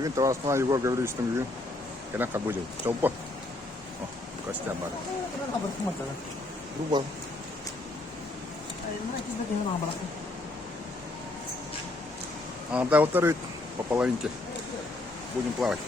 Ювін, товариство Єгор Гаврилович там Ювін. Kenapa kabujau? Coba. Oh, kasih cabar. Rubal. А да, вот второй по половинке. Будем плавать.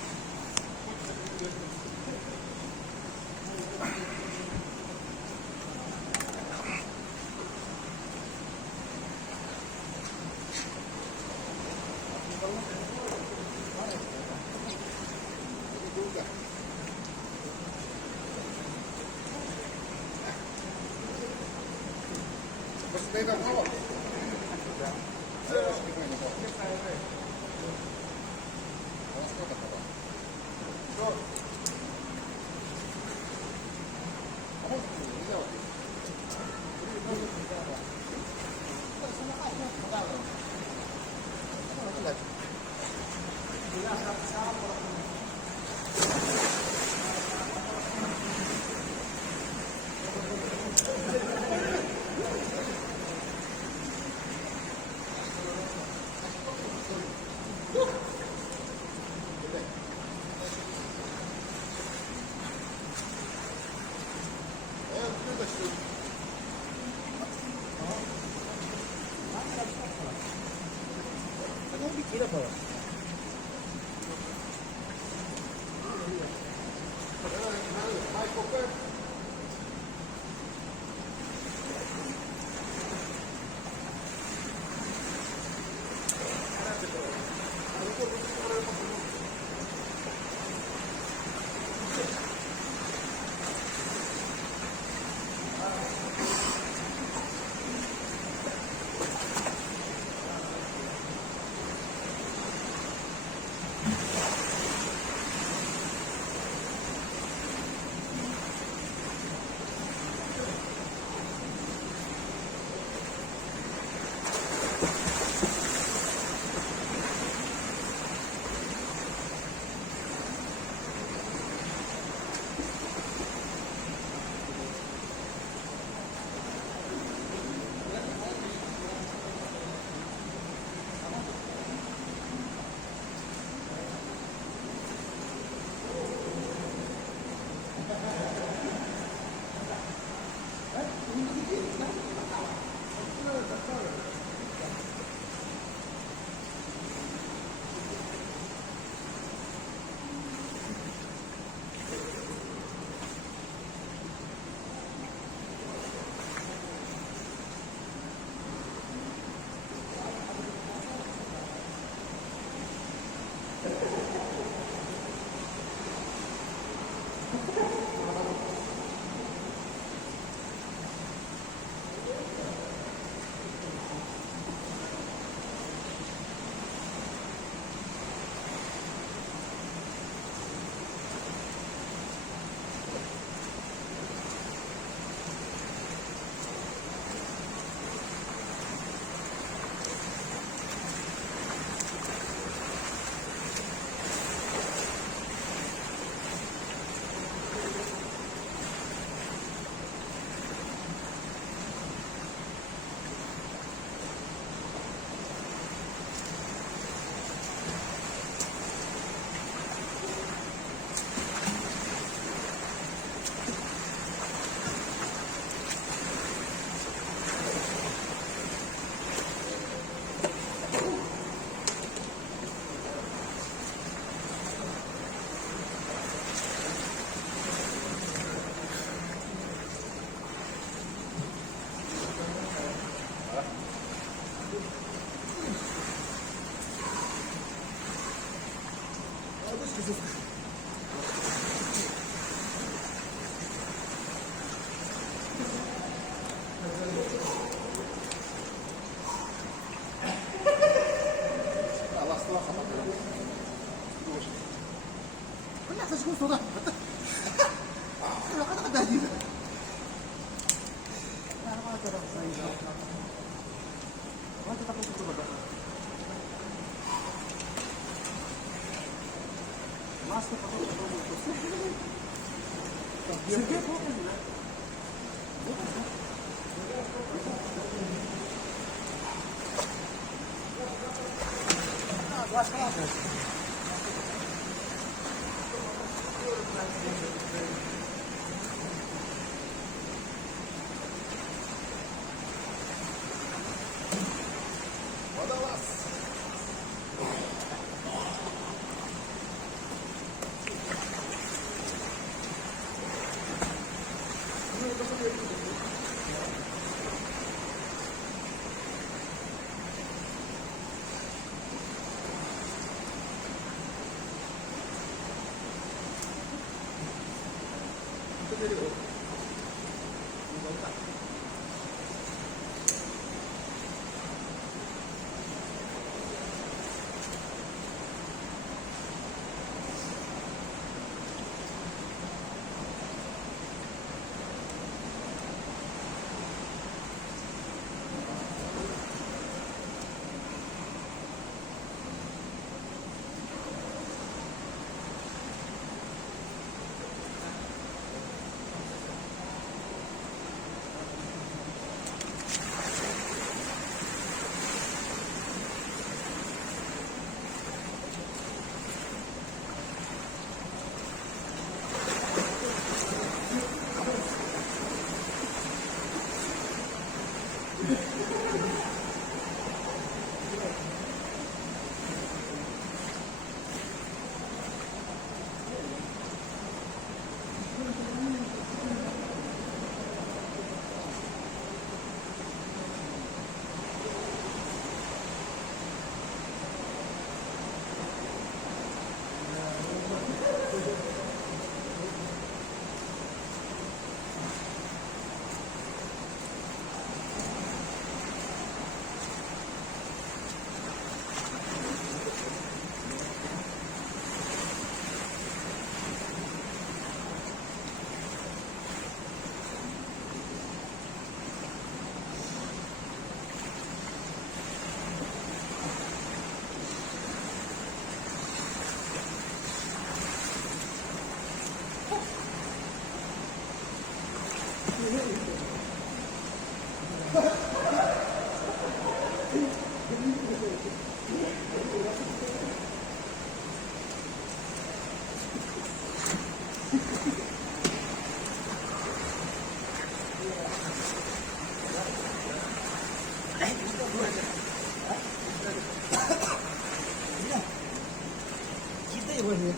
boleh.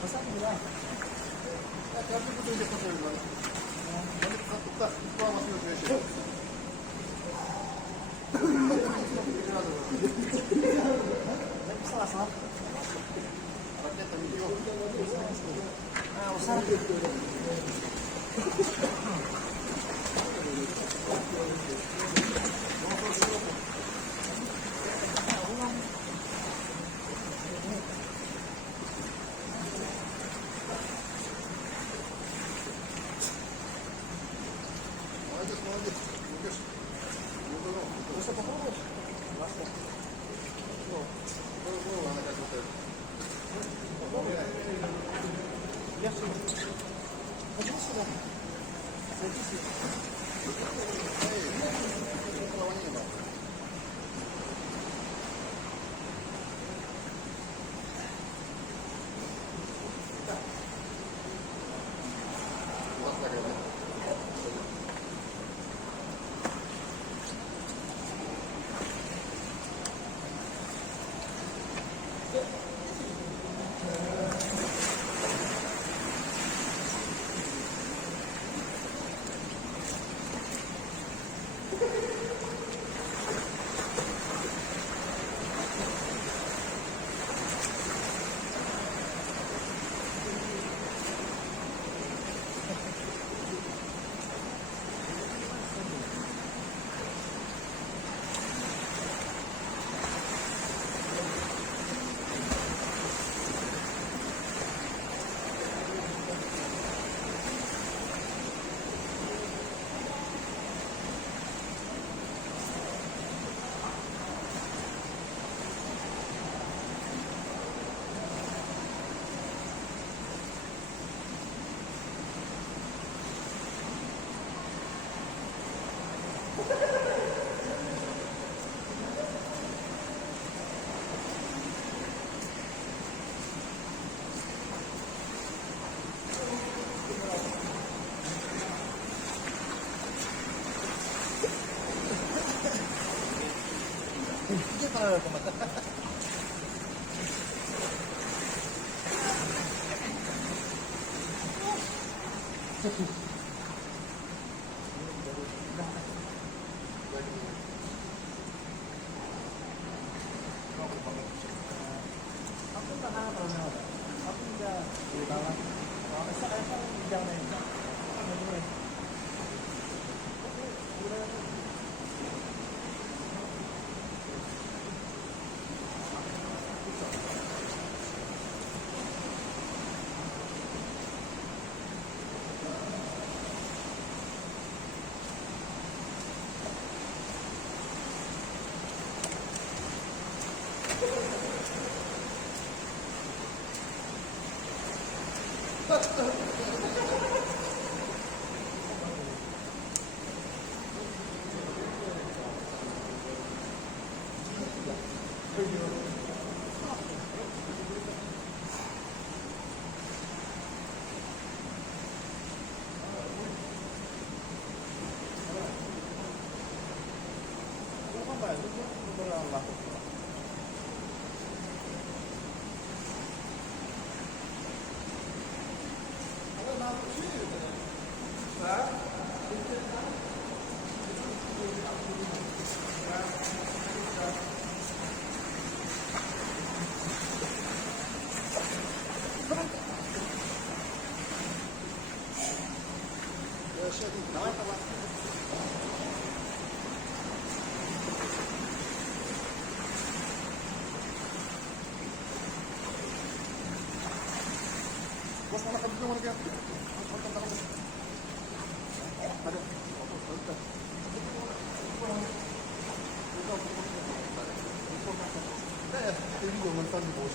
Masak mula. Kami pun tunjuk pasal mana. Balik satu tak, itu masih Indonesia. Salah salah. Rakyat kami dia. Ah, usah. Молодец, молодец. Видишь? Usah pokok. Она как вот это. Я все. Пойди сюда. Садись. Dia kalau ada mata. Aku tak nak pernah. Aku tidak di bawah. Kalau saya kan jangan. Bos mana kamu mana kan? Ada. Ini gue nonton di bawah.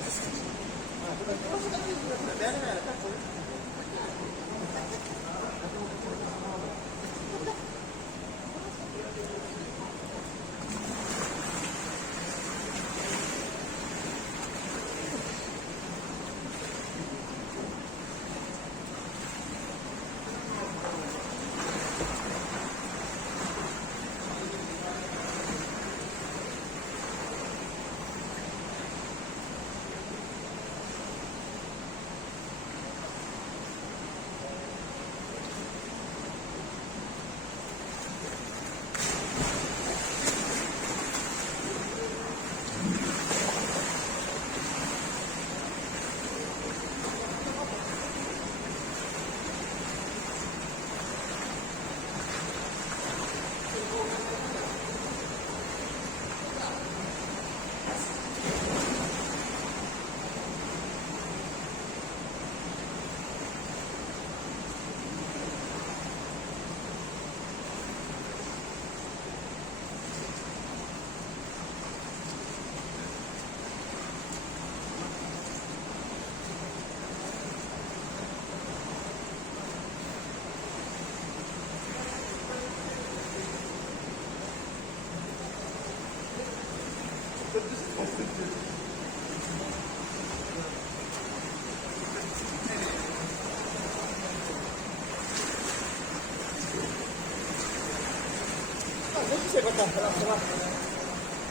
Saya kata, salah.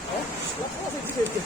Oh, langsung saya cek.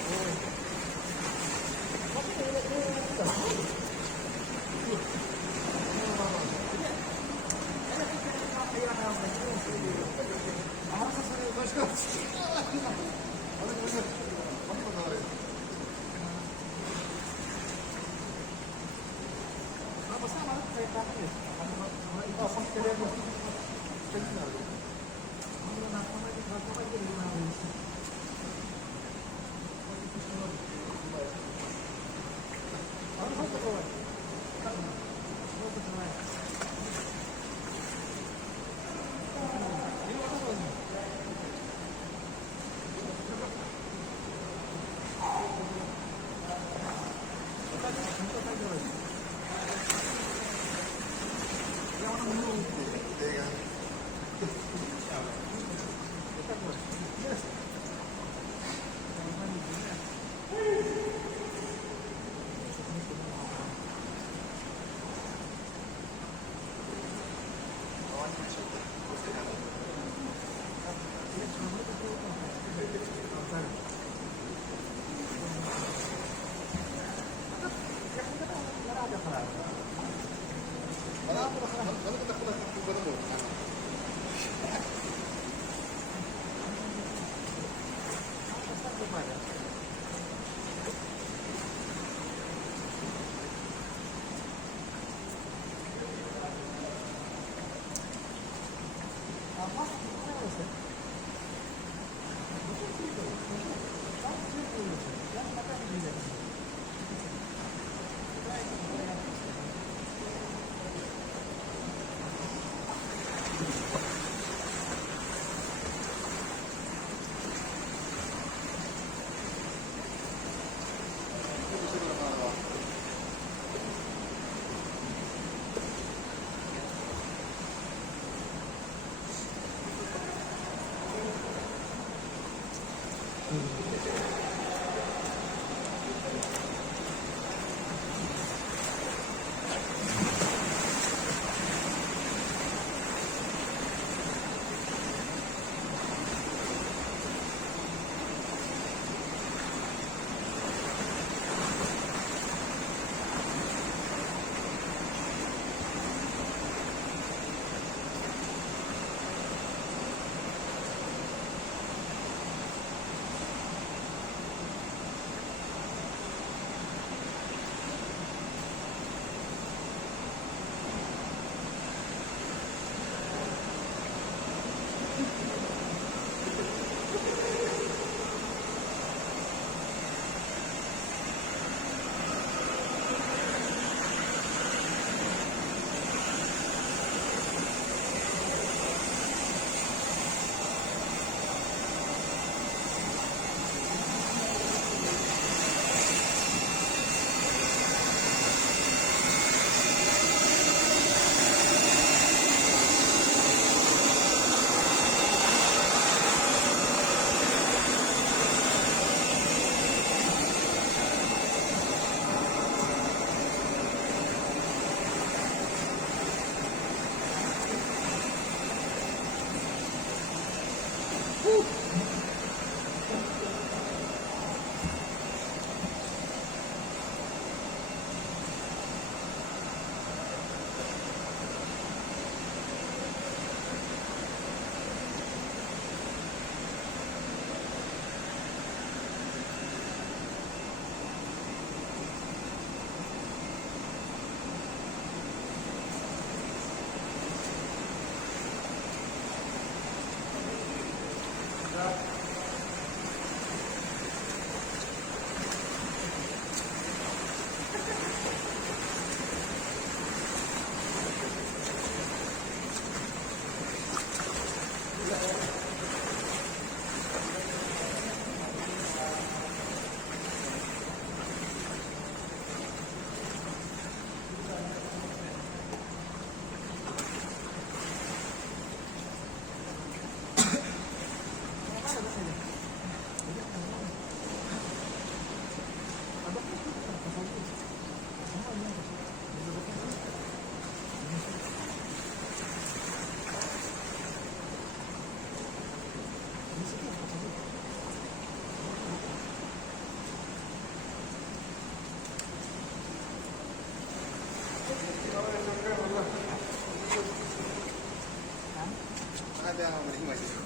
今してる。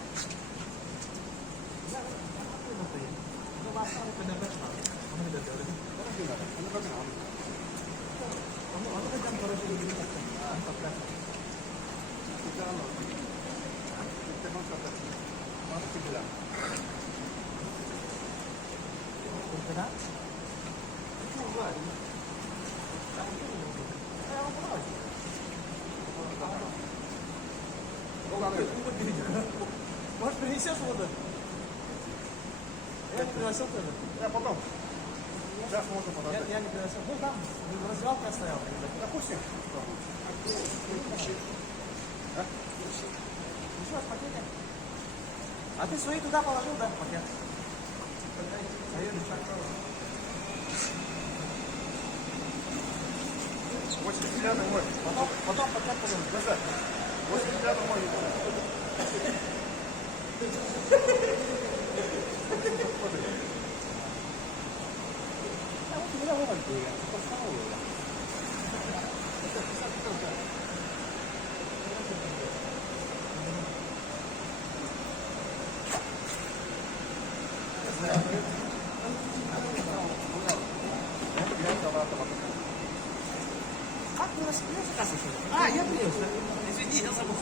Itu basah ada pendapat Pak. Kamu udah tahu deh. Kamu kan jam terus di sini kan. Podcast. Kita loh. Kita mau kata. Mau kita bilang. Benar? Itu gua. Может принесешь воду? Я не приносил тоже. Я потом. Сейчас можно подождать. Я не приносил. Ну там, в раздевалке оставил. Допустим. Еще в пакете. А ты свои туда положил, да, в пакет? Восемьдесят пятый мой. Потом пакет положил. 85 мой. А вот меня вываль был, я поставил его. Как ты распьешь, оказывается? А, я принес. Извини, я забыл.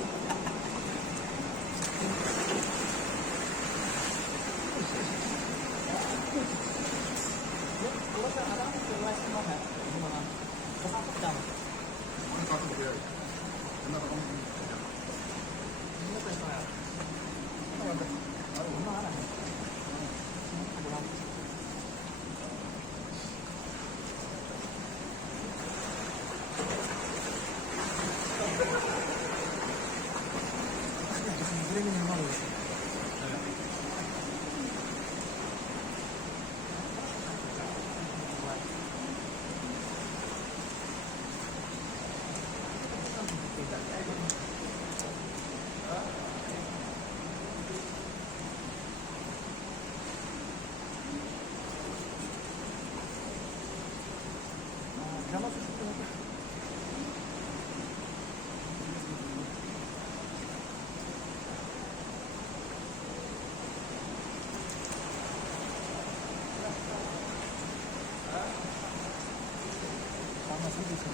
Времени мало. Для нас еще там нас видите,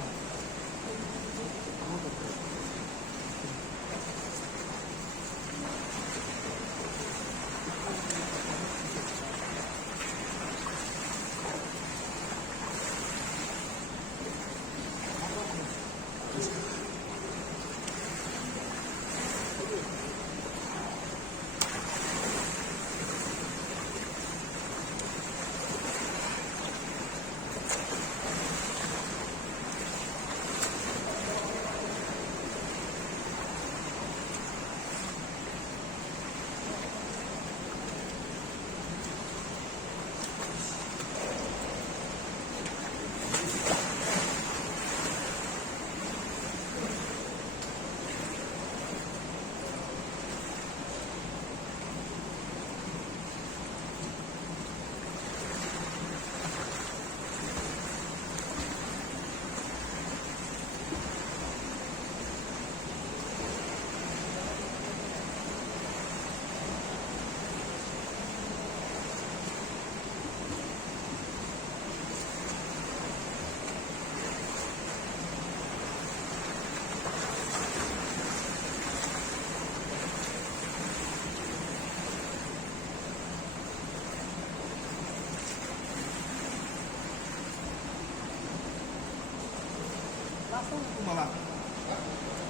langsung itu malah.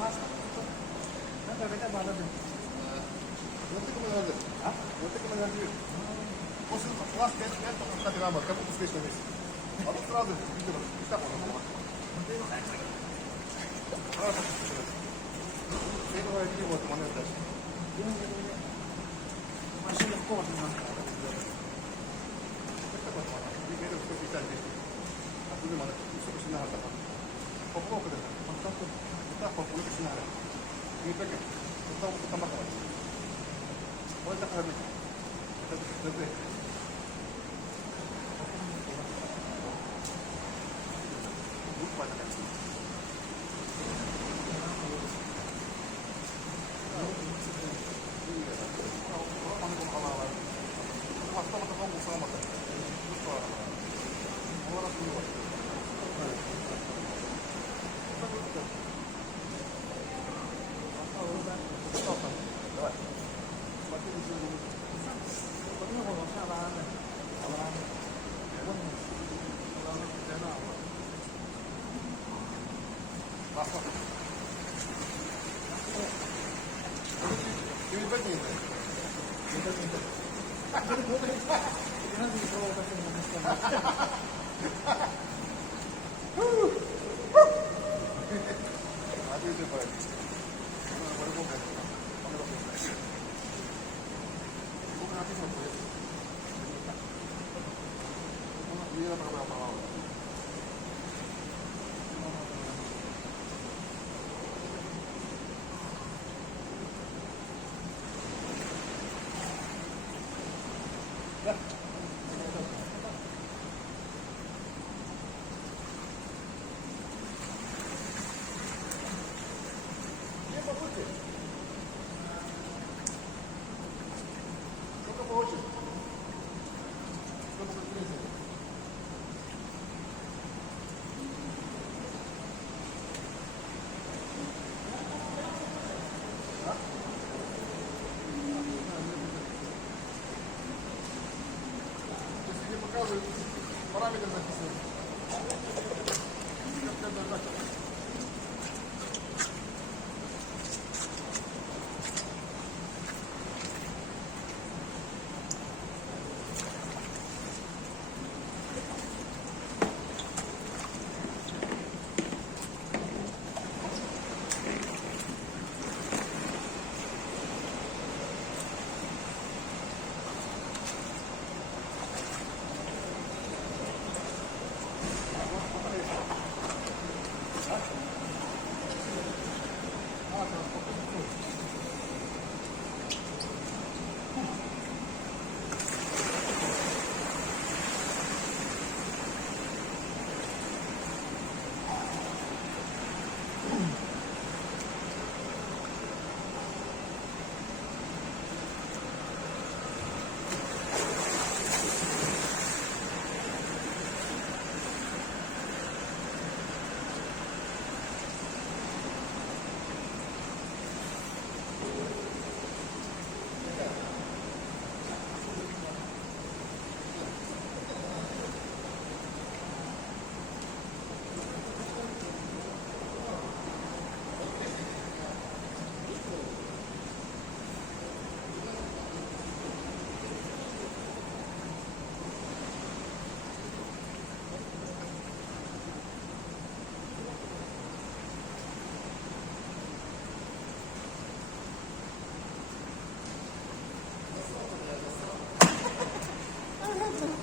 Langsung. Kan mereka mana tuh? Вот ты кому надо? А? Вот ты кому надо? После класс 5 лет, только как работа, как будто слышно весь. А тут сразу видео, и так он было. Сразу слышно. Это видео, вот, момент дальше. Машина в кожу надо. Это вот, это 150 здесь. А тут надо, все почти надо. Попробуй, когда. Вот так, попробуй, почти надо. Не так, вот там, вот там, вот так, это Давай. Смотри,我下班了，好吧？Пошел. Ты ведь ботинки. А ты иди, парень. Ну, по-любому, конечно. Сколько написано, будет? Не надо программа. Не побудьте. Сколько по очереди? Сколько конкуренции? Если не показывают, параметры записывают. Как это так?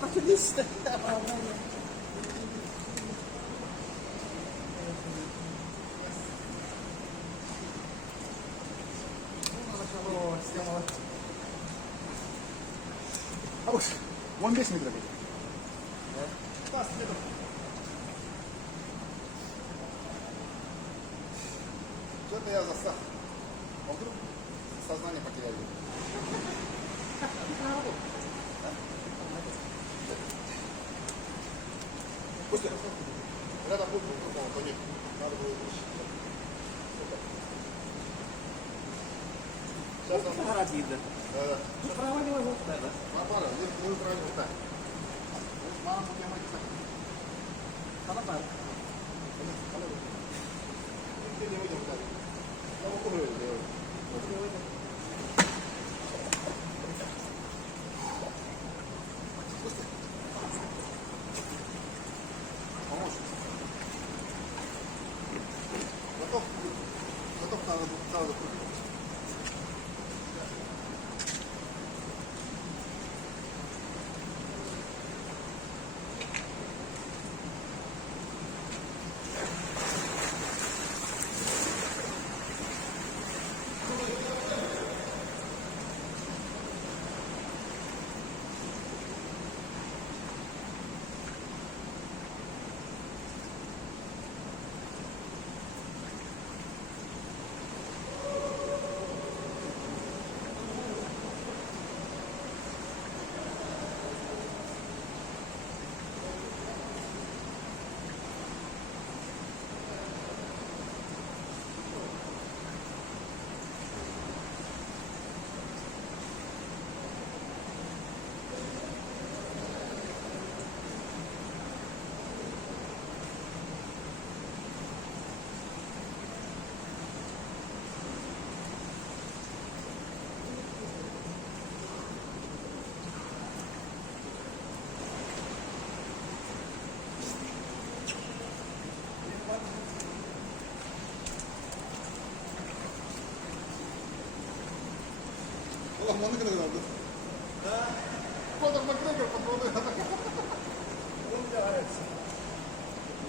Отлично. Хорош. Вон 10 метров. Да? 20 метров. Что-то я застал. А вдруг сознание потеряли? Пусти. Рядом будет микрофон, то нет. Надо было выключить. Сейчас он... Гарантийно. Да. Ну, право не могу, да. Нормально, мы правильно вот так. Мама, я мать так. Нормально. Ты не выйдем так. Я могу делать. Помочь. Готов? Готов сразу прыгать.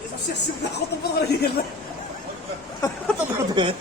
Совсем всегда охота поговорила. Это будет.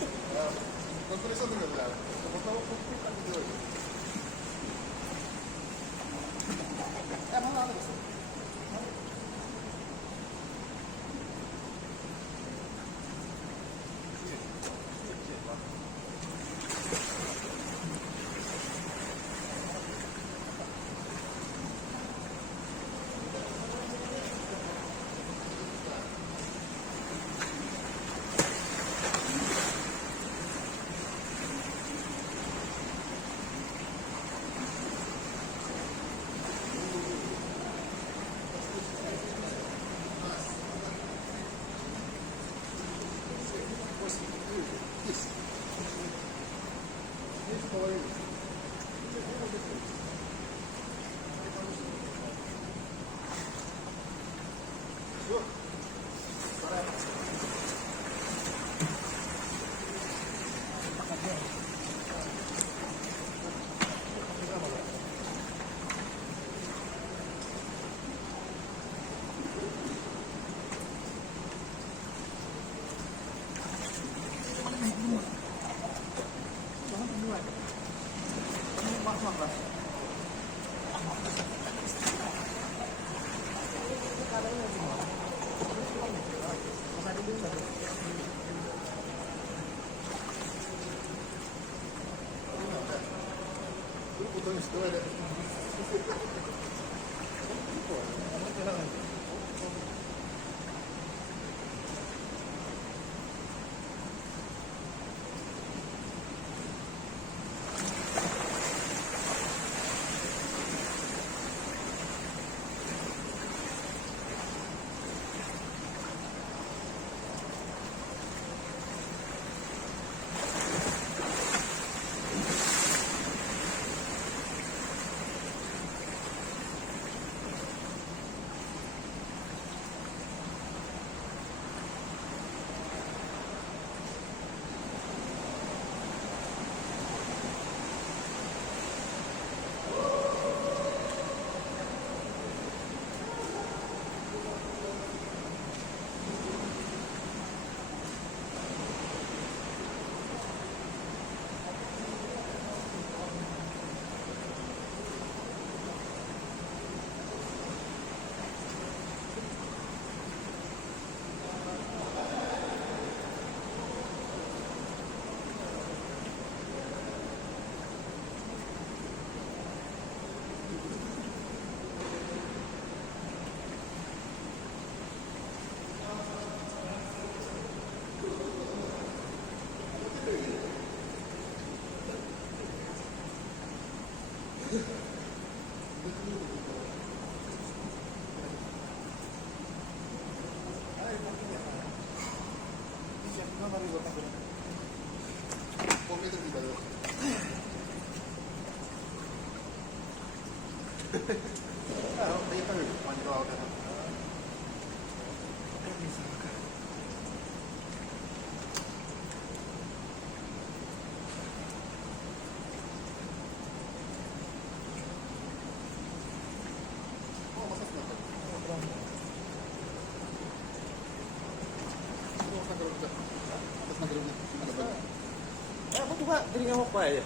Mo tuh Pak, jadi nggak apa ya?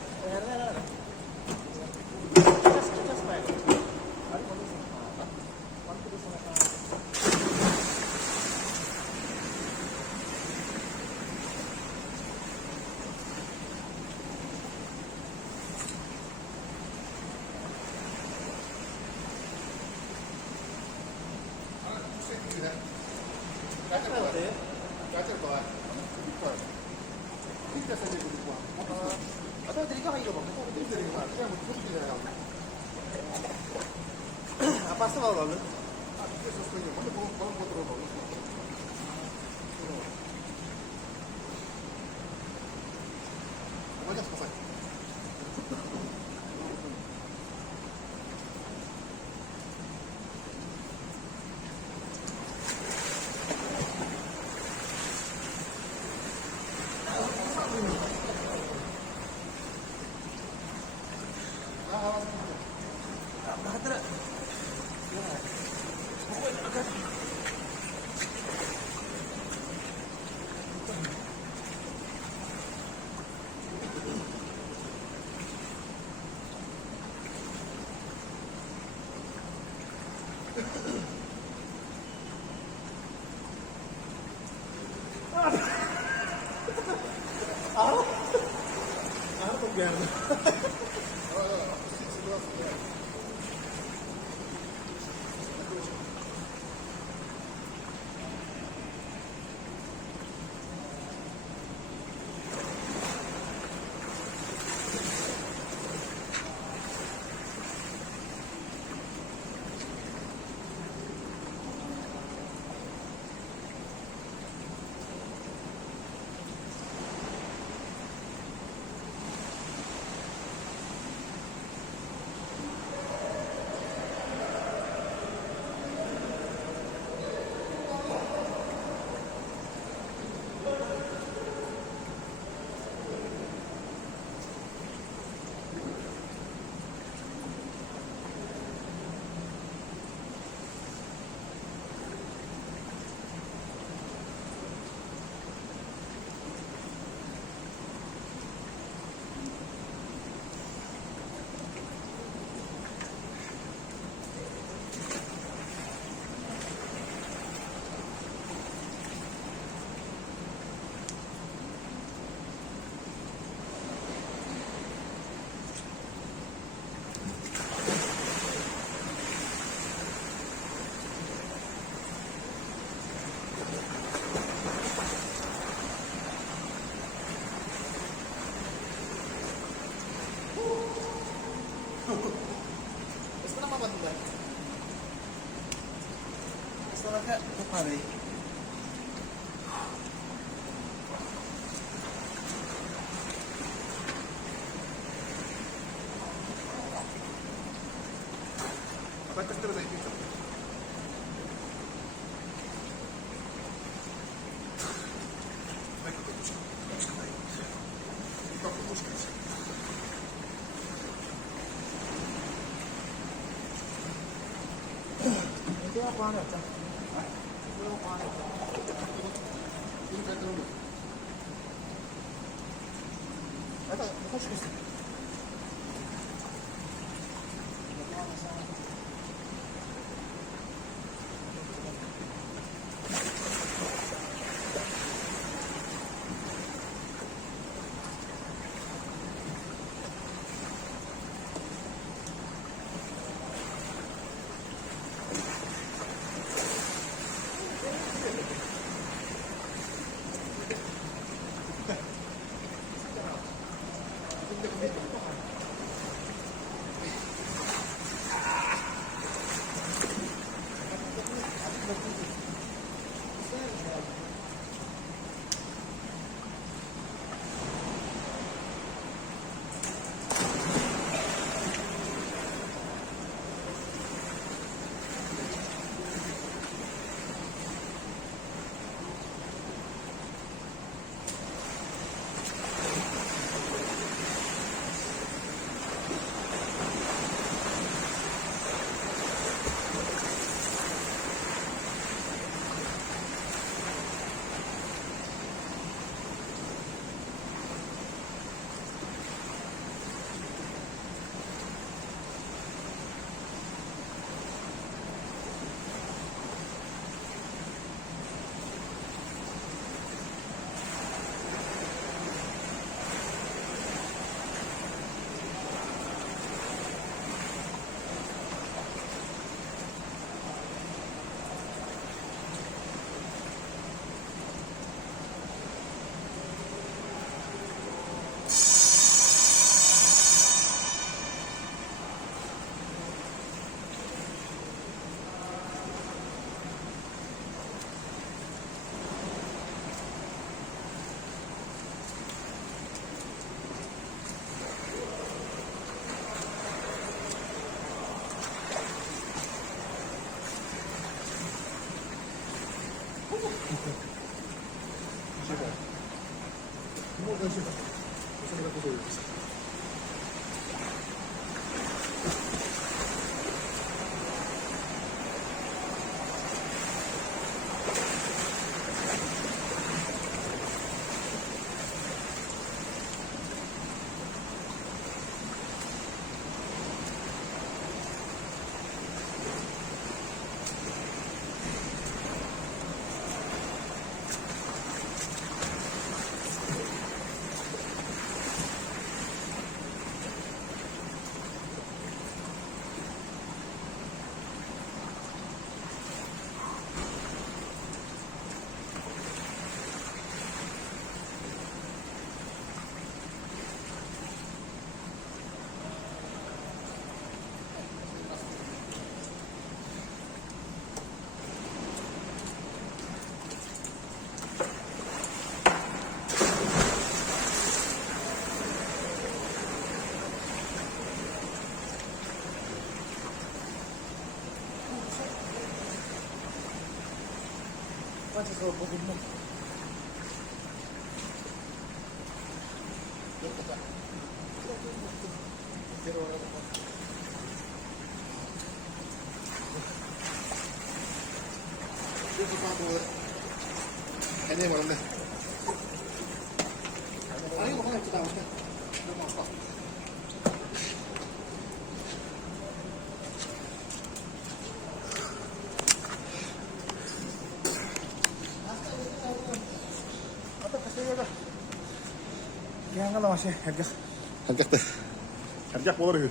Cas Pak. Atau jadi kau kayak gitu bang? Apa sih bang? Merda. Basta na mabanda. Basta na ka. Ito pare. Apa tak terus itu? Baik, push. Itu apa nih? Itu apa nih? Ini kan dulu. Ada, push ke sini.もう大丈夫だ。それが届いてきた。Masih kalau bukit mo. Pero wala ko. Dito pa ako. Kanya mo lang na. Ayaw mo ka na kitawag ka. Ano mo pa? Kaya nga lang siya. Hercak da. Hercak olur.